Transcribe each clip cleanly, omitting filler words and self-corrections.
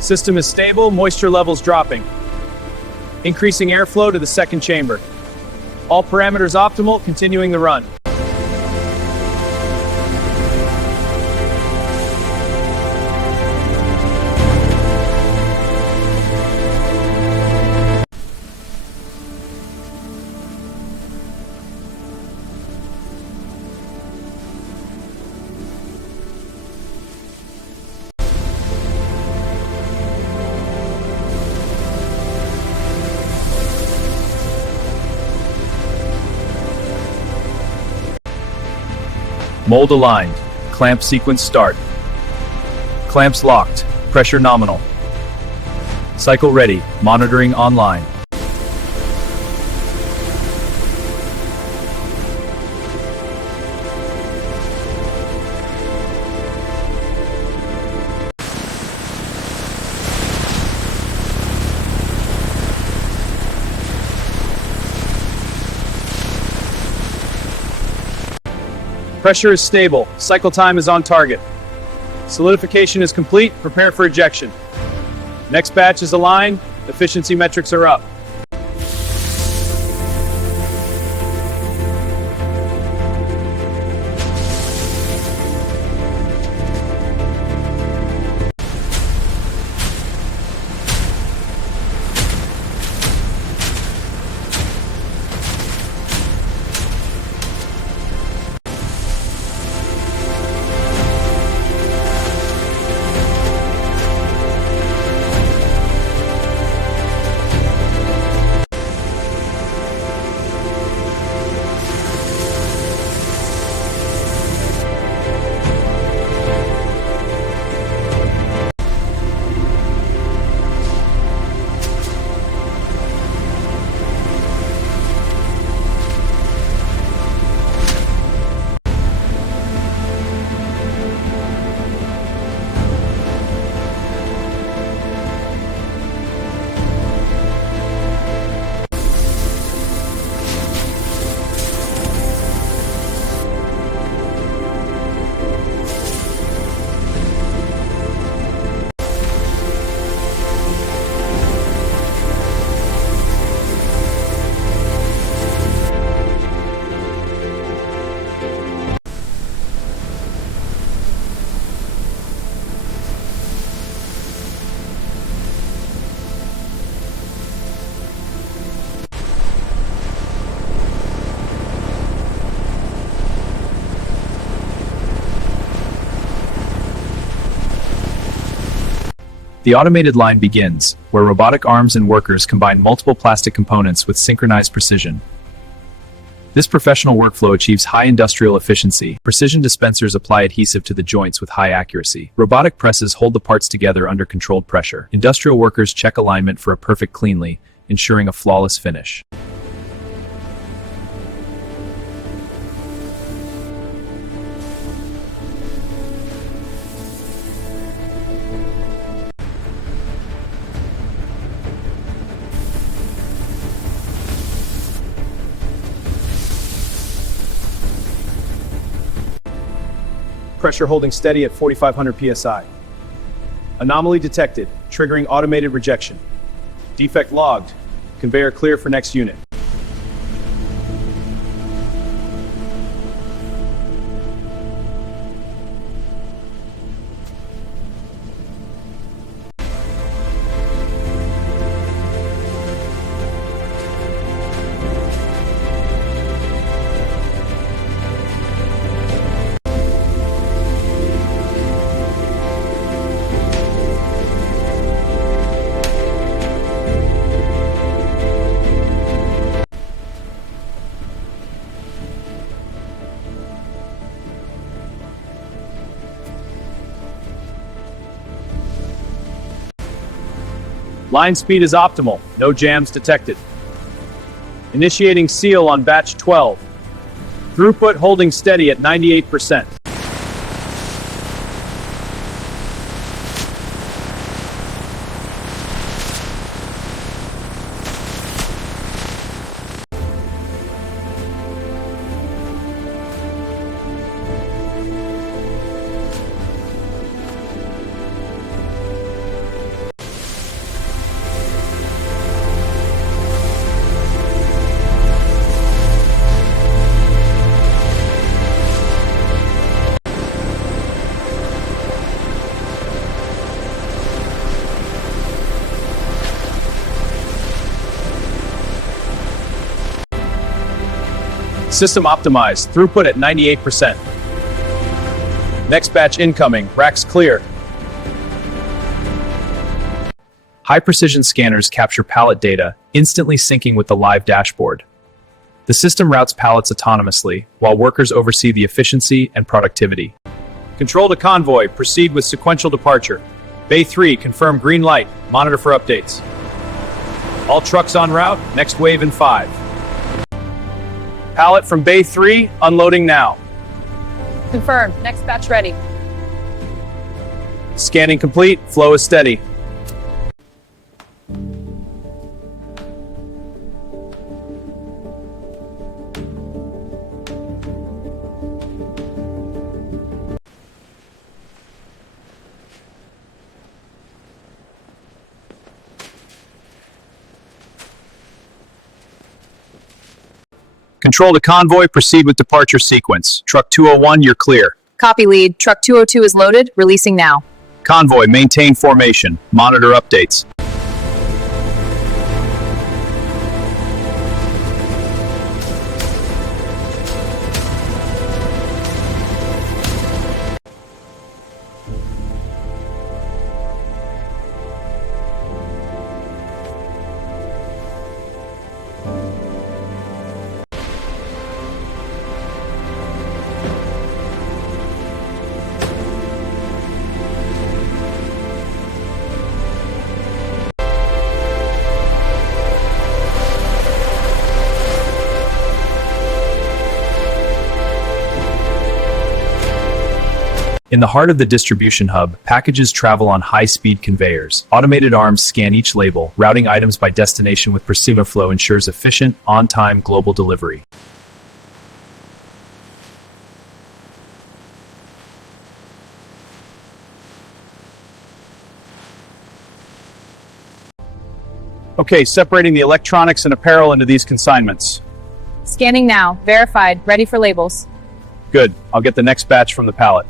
System is stable, moisture levels dropping. Increasing airflow to the second chamber. All parameters optimal, continuing the run. Mold aligned. Clamp sequence start. Clamps locked. Pressure nominal. Cycle ready. Monitoring online. Pressure is stable. Cycle time is on target. Solidification is complete. Prepare for ejection. Next batch is aligned. Efficiency metrics are up. The automated line begins, where robotic arms and workers combine multiple plastic components with synchronized precision. This professional workflow achieves high industrial efficiency. Precision dispensers apply adhesive to the joints with high accuracy. Robotic presses hold the parts together under controlled pressure. Industrial workers check alignment for a perfect cleanly, ensuring a flawless finish. Pressure holding steady at 4,500 psi. Anomaly detected, triggering automated rejection. Defect logged. Conveyor clear for next unit. Line speed is optimal, no jams detected. Initiating seal on batch 12. Throughput holding steady at 98%. System optimized, throughput at 98%. Next batch incoming, racks clear. High-precision scanners capture pallet data, instantly syncing with the live dashboard. The system routes pallets autonomously, while workers oversee the efficiency and productivity. Control to convoy, proceed with sequential departure. Bay 3, confirm green light, monitor for updates. All trucks en route, next wave in 5. Pallet from Bay 3, unloading now. Confirmed. Next batch ready. Scanning complete, flow is steady. Control to convoy, proceed with departure sequence. Truck 201, you're clear. Copy lead. Truck 202 is loaded. Releasing now. Convoy, maintain formation. Monitor updates. In the heart of the distribution hub, packages travel on high-speed conveyors. Automated arms scan each label, routing items by destination with precision. Flow ensures efficient, on-time global delivery. Okay, separating the electronics and apparel into these consignments. Scanning now. Verified. Ready for labels. Good, I'll get the next batch from the pallet.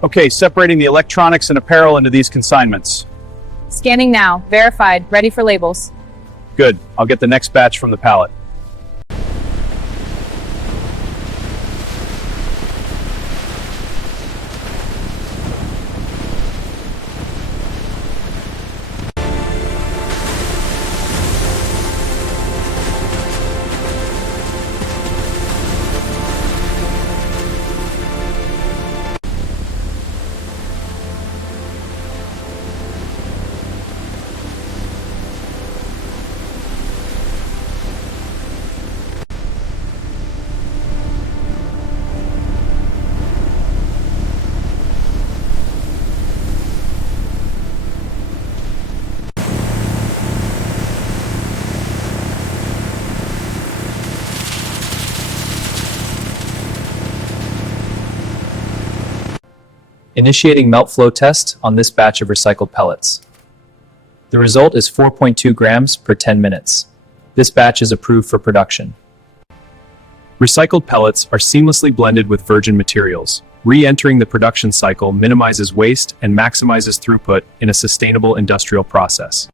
Okay, separating the electronics and apparel into these consignments. Scanning now. Verified. Ready for labels. Good, I'll get the next batch from the pallet. Initiating melt flow test on this batch of recycled pellets. The result is 4.2 grams per 10 minutes. This batch is approved for production. Recycled pellets are seamlessly blended with virgin materials. Re-entering the production cycle minimizes waste and maximizes throughput in a sustainable industrial process.